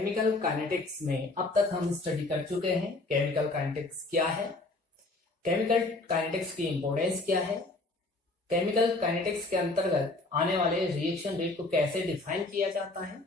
Chemical kinetics में अब तक हम स्टडी कर चुके हैं केमिकल काइनेटिक्स क्या है, केमिकल काइनेटिक्स की इंपॉर्टेंस क्या है, केमिकल काइनेटिक्स के अंतर्गत आने वाले रिएक्शन रेट को कैसे डिफाइन किया जाता है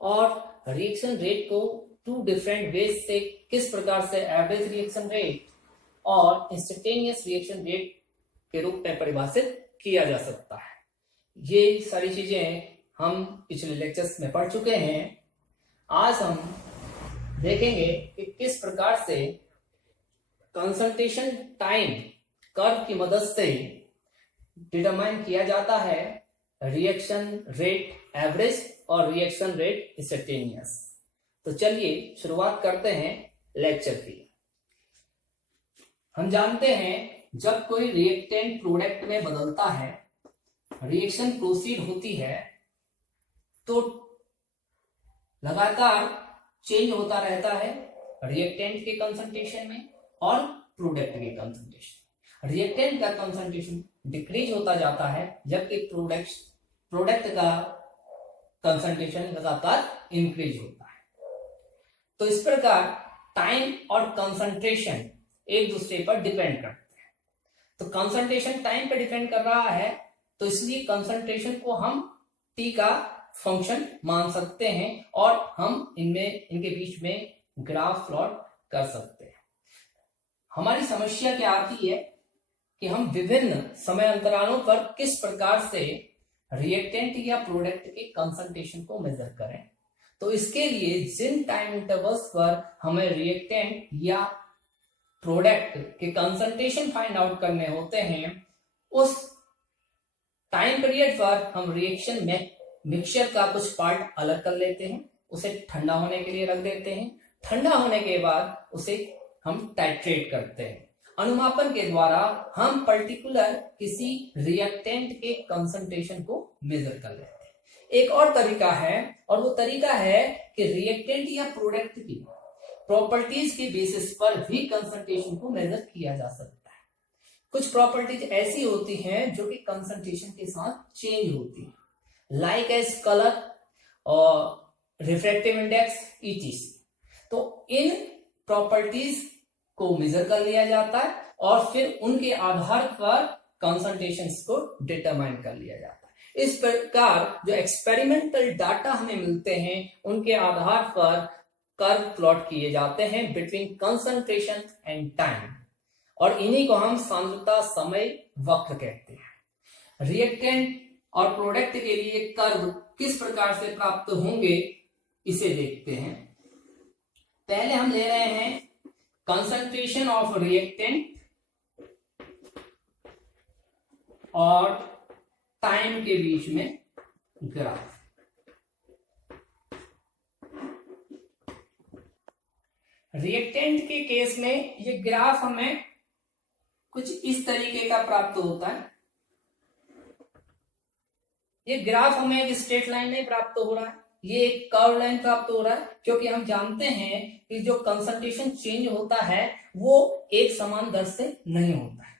और रिएक्शन रेट को टू डिफरेंट वेज से किस प्रकार से एवरेज रिएक्शन रेट और इंस्टेंटेनियस रिएक्शन रेट के रूप में परिभाषित किया जा सकता है। ये सारी चीजें हम पिछले लेक्चर्स में पढ़ चुके हैं। आज हम देखेंगे कि किस प्रकार से कंसंट्रेशन टाइम कर्व की मदद से डिटरमाइन किया जाता है रिएक्शन रेट एवरेज और रिएक्शन रेट इंस्टेंटेनियस। तो चलिए शुरुआत करते हैं लेक्चर की। हम जानते हैं जब कोई रिएक्टेंट प्रोडक्ट में बदलता है, रिएक्शन प्रोसीड होती है, तो लगातार चेंज होता रहता है रिएक्टेंट के कंसंट्रेशन में और प्रोडक्ट के कंसंट्रेशन। रिएक्टेंट का कंसंट्रेशन डिक्रीज होता जाता है जबकि प्रोडक्ट का कंसंट्रेशन लगातार इंक्रीज होता है। तो इस प्रकार टाइम और कंसंट्रेशन एक दूसरे पर डिपेंड करते हैं। तो कंसंट्रेशन टाइम पर डिपेंड कर रहा है, तो इसलिए कंसंट्रेशन को हम टी का फंक्शन मान सकते हैं और हम इनके बीच में ग्राफ प्लॉट कर सकते हैं। हमारी समस्या क्या आती है कि हम विभिन्न समय अंतरालों पर किस प्रकार से रिएक्टेंट या प्रोडक्ट के कंसंट्रेशन को मेजर करें। तो इसके लिए जिन टाइम इंटरवल्स पर हमें रिएक्टेंट या प्रोडक्ट के कंसंट्रेशन फाइंड आउट करने होते हैं, उस टाइम पीरियड पर हम रिएक्शन में मिक्सचर का कुछ पार्ट अलग कर लेते हैं, उसे ठंडा होने के लिए रख देते हैं। ठंडा होने के बाद उसे हम टाइट्रेट करते हैं। अनुमापन के द्वारा हम पर्टिकुलर किसी रिएक्टेंट के कंसंट्रेशन को मेजर कर लेते हैं। एक और तरीका है और वो तरीका है कि रिएक्टेंट या प्रोडक्ट की प्रॉपर्टीज के बेसिस पर भी कंसंट्रेशन को मेजर किया जा सकता है। कुछ प्रॉपर्टीज ऐसी होती हैं जो कि कंसंट्रेशन के साथ चेंज होती है, लाइक एज कलर और रिफ्रैक्टिव इंडेक्स ETC। तो इन प्रॉपर्टीज को मेजर कर लिया जाता है और फिर उनके आधार पर कंसंट्रेशंस को डिटरमाइन कर लिया जाता है। इस प्रकार जो एक्सपेरिमेंटल डाटा हमें मिलते हैं उनके आधार पर कर्व प्लॉट किए जाते हैं बिटवीन कंसंट्रेशन एंड टाइम, और इन्हीं को हम सांद्रता समय वक्र कहते हैं। रिएक्टेंट और प्रोडक्ट के लिए कर्व किस प्रकार से प्राप्त होंगे इसे देखते हैं। पहले हम ले रहे हैं कंसंट्रेशन ऑफ रिएक्टेंट और टाइम के बीच में ग्राफ। रिएक्टेंट के केस में ये ग्राफ हमें कुछ इस तरीके का प्राप्त होता है। ये ग्राफ हमें एक स्ट्रेट लाइन नहीं प्राप्त हो रहा है, ये एक कर्व लाइन प्राप्त हो रहा है, क्योंकि हम जानते हैं कि जो कंसंट्रेशन चेंज होता है वो एक समान दर से नहीं होता है।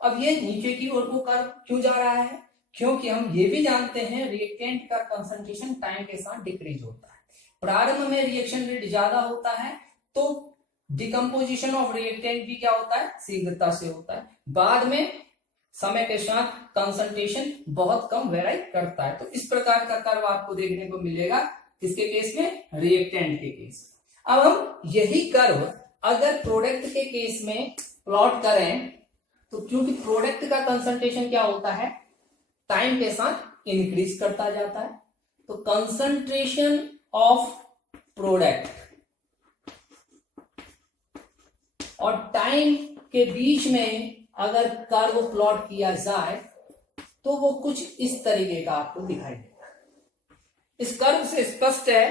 अब ये नीचे की ओर को कर्व क्यों जा रहा है? क्योंकि हम ये भी जानते हैं रिएक्टेंट का कंसंट्रेशन टाइम के साथ डिक्रीज होता है। प्रारंभ में रिएक्शन रेट ज्यादा होता है तो डिकम्पोजिशन ऑफ रिएक्टेंट भी क्या होता है? शीघ्रता से होता है। बाद में समय के साथ कंसंट्रेशन बहुत कम वेरी करता है। तो इस प्रकार का कर्व आपको देखने को मिलेगा किसके केस में? रिएक्टेंट के केस। अब हम यही कर्व अगर प्रोडक्ट के केस में प्लॉट करें तो क्योंकि प्रोडक्ट का कंसंट्रेशन क्या होता है? टाइम के साथ इंक्रीज करता जाता है। तो कंसंट्रेशन ऑफ प्रोडक्ट और टाइम के बीच में अगर कर्व प्लॉट किया जाए तो वो कुछ इस तरीके का आपको दिखाई देगा। इस कर्व से स्पष्ट है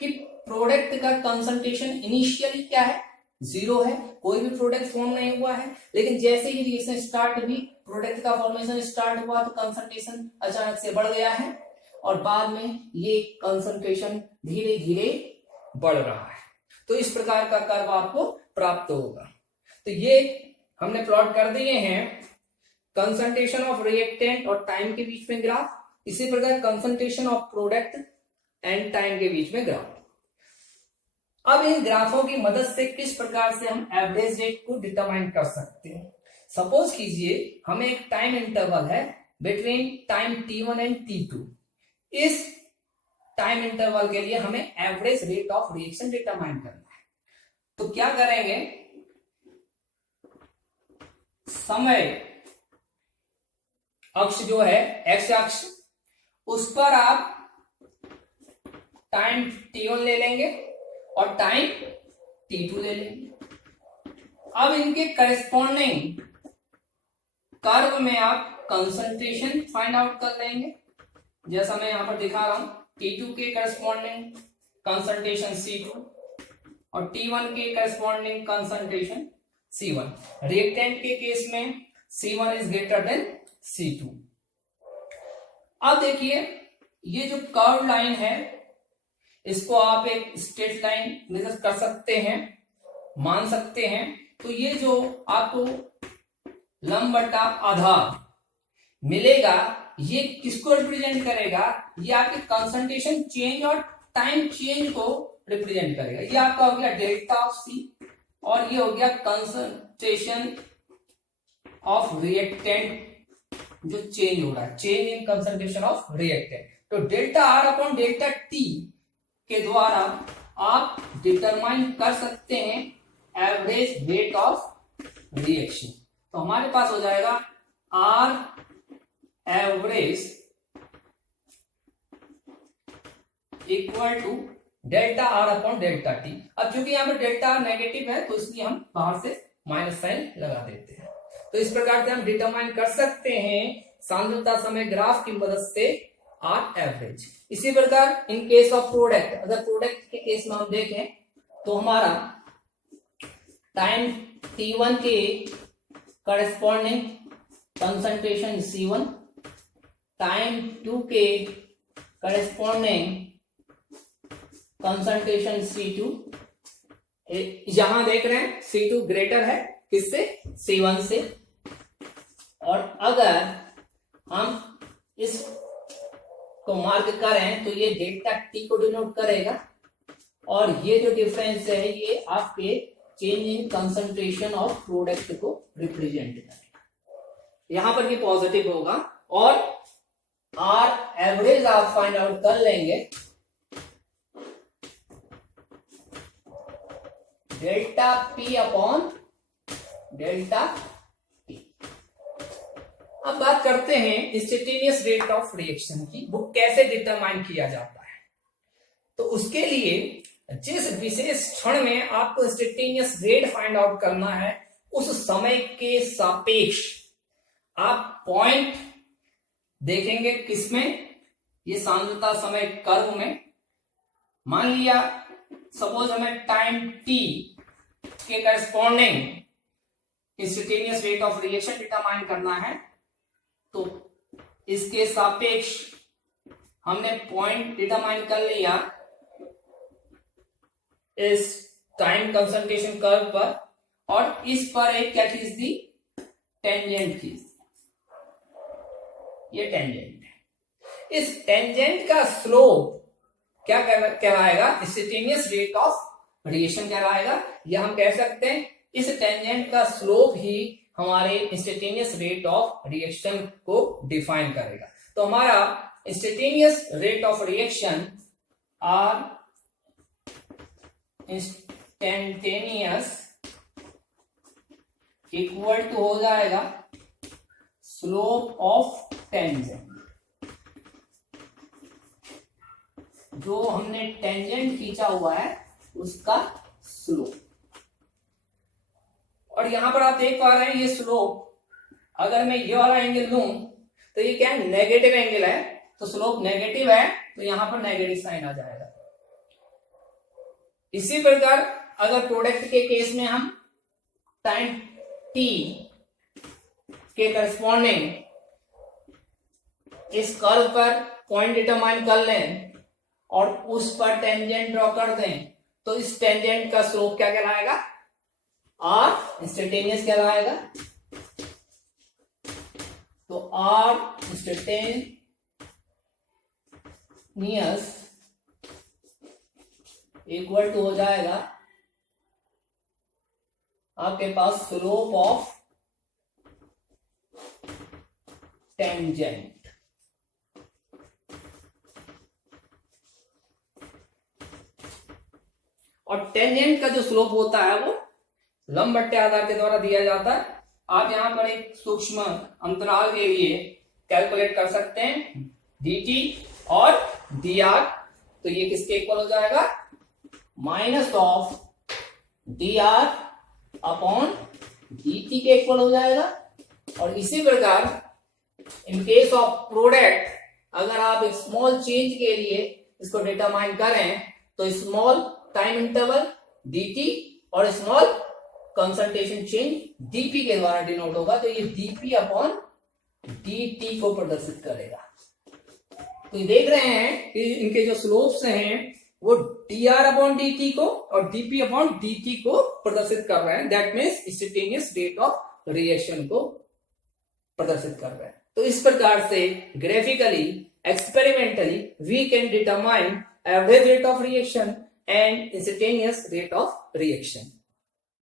कि प्रोडक्ट का कंसंट्रेशन इनिशियली क्या है? 0 है, कोई भी प्रोडक्ट फॉर्म नहीं हुआ है। लेकिन जैसे ही रिएक्शन स्टार्ट हुई, प्रोडक्ट का फॉर्मेशन स्टार्ट हुआ तो कंसंट्रेशन अचानक से बढ़ गया है और बाद में ये कंसंट्रेशन धीरे धीरे बढ़ रहा है। तो इस प्रकार का कर्व आपको प्राप्त होगा। तो ये हमने प्लॉट कर दिए हैं कंसंट्रेशन ऑफ रिएक्टेंट और टाइम के बीच में ग्राफ, इसी प्रकार concentration of product and time के बीच में ग्राफ। अब इन ग्राफों की मदद से किस प्रकार से हम एवरेज रेट को डिटरमाइन कर सकते हैं। सपोज कीजिए हमें एक टाइम इंटरवल है between time t1 and t2। इस टाइम इंटरवल के लिए हमें average rate of reaction determine करना है। तो क्या करेंगे, समय अक्ष जो है एक्स अक्ष, उस पर आप टाइम t1 ले लेंगे और टाइम t2 ले लेंगे। अब इनके करस्पॉन्डिंग कर्व में आप कंसंट्रेशन फाइंड आउट कर लेंगे। जैसा मैं यहां पर दिखा रहा हूं, t2 के करस्पॉन्डिंग कंसंट्रेशन c2 और t1 के करस्पॉन्डिंग कंसंट्रेशन c1। रिएक्टेंट के केस में c1 is greater than c2। अब देखिए ये जो कर्व लाइन है इसको आप एक स्ट्रेट लाइन मेजर कर सकते हैं, मान सकते हैं। तो ये जो आपको लंब बटा आधार मिलेगा ये किसको रिप्रेजेंट करेगा, ये आपके कंसंट्रेशन चेंज और टाइम चेंज को रिप्रेजेंट करेगा। ये आपका हो गया डेल्टा ऑफ सी और ये हो गया कंसंट्रेशन ऑफ रिएक्टेंट जो चेंज हो रहा है, change in concentration of reactant. तो delta R upon delta T के द्वारा आप डिटरमाइन कर सकते हैं एवरेज रेट ऑफ रिएक्शन। तो हमारे पास हो जाएगा R average equal to delta R upon delta T. अब चूंकि यहां पर डेल्टा आर नेगेटिव है तो इसलिए हम बाहर से माइनस साइन लगा देते हैं। तो इस प्रकार से हम डिटरमाइन कर सकते हैं सांद्रता समय ग्राफ की मदद से आर एवरेज। इसी प्रकार इन केस ऑफ प्रोडक्ट, अगर प्रोडक्ट के केस में हम देखें तो हमारा टाइम t1 के करस्पॉन्डिंग कंसंट्रेशन c1, टाइम 2 के करस्पॉन्डिंग कंसंट्रेशन c2। यहां देख रहे हैं c2 ग्रेटर है किससे, c1 से। और अगर हम इस को मार्क करें तो ये डेल्टा टी को डिनोट करेगा और ये जो डिफरेंस है ये आपके change in concentration of product को रिप्रेजेंट करेगा। यहां पर ये पॉजिटिव होगा और आर एवरेज आप फाइंड आउट कर लेंगे delta P upon delta T. अब बात करते हैं इंस्टेंटेनियस रेट ऑफ रिएक्शन की, वो कैसे डिटरमाइन किया जाता है। तो उसके लिए जिस विशेष क्षण में आपको इंस्टेंटेनियस रेट फाइंड आउट करना है उस समय के सापेक्ष आप पॉइंट देखेंगे किसमें, ये सांद्रता समय कर्व में। मान लिया सपोज हमें टाइम t के corresponding instantaneous rate of reaction determine करना है, तो इसके सापेक्ष हमने पॉइंट डिटरमाइन कर लिया इस टाइम कंसंट्रेशन कर्व पर और इस पर एक क्या खींच दी, टेंजेंट खींच दी। ये टेंजेंट है। इस टेंजेंट का स्लोप क्या कहलाएगा, इंस्टेंटेनियस रेट ऑफ रिएक्शन कहलाएगा। या हम कह सकते हैं इस टेंजेंट का स्लोप ही हमारे इंस्टेंटेनियस रेट ऑफ रिएक्शन को डिफाइन करेगा। तो हमारा instantaneous rate of reaction R instantaneous equal to हो जाएगा स्लोप ऑफ टेंजेंट। जो हमने टेंजेंट खींचा हुआ है उसका स्लोप। और यहां पर आप देख पा रहे हैं ये स्लोप, अगर मैं ये वाला एंगल लूं तो ये क्या है, नेगेटिव एंगल है। तो स्लोप नेगेटिव है तो यहां पर नेगेटिव साइन आ जाएगा। इसी प्रकार अगर प्रोडक्ट के केस में हम टाइम t के करस्पॉन्डिंग इस कर्व पर पॉइंट डिटरमाइन कर लें और उस पर टेंजेंट ड्रॉ कर दें तो इस टेंजेंट का स्लोप क्या कहलाएगा, आर इंस्टेंटेनियस कहलाएगा। तो आर इंस्टेंटेनियस इक्वल टू हो जाएगा आपके पास स्लोप ऑफ टेंजेंट। और टेंजेंट का जो स्लोप होता है वो लंब बट्टे आधार के द्वारा दिया जाता है। आप यहां पर एक सूक्ष्म अंतराल के लिए कैलकुलेट कर सकते हैं dt और dr। तो ये किसके इक्वल हो जाएगा, minus of dr upon dt के इक्वल हो जाएगा। और इसी प्रकार इन केस ऑफ प्रोडक्ट अगर आप एक स्मॉल चेंज के लिए इसको डिटरमाइन करें तो स्मॉल टाइम इंटरवल dt और स्मॉल कंसंट्रेशन चेंज dp के द्वारा डिनोट होगा। तो ये dp अपॉन dt को प्रदर्शित करेगा। तो ये देख रहे हैं कि इनके जो स्लोप्स हैं वो dr अपॉन dt को और dp अपॉन dt को प्रदर्शित कर रहे हैं। That means instantaneous rate of reaction को प्रदर्शित कर रहे हैं। तो इस प्रकार से graphically experimentally we can determine average rate of reaction and instantaneous rate of reaction।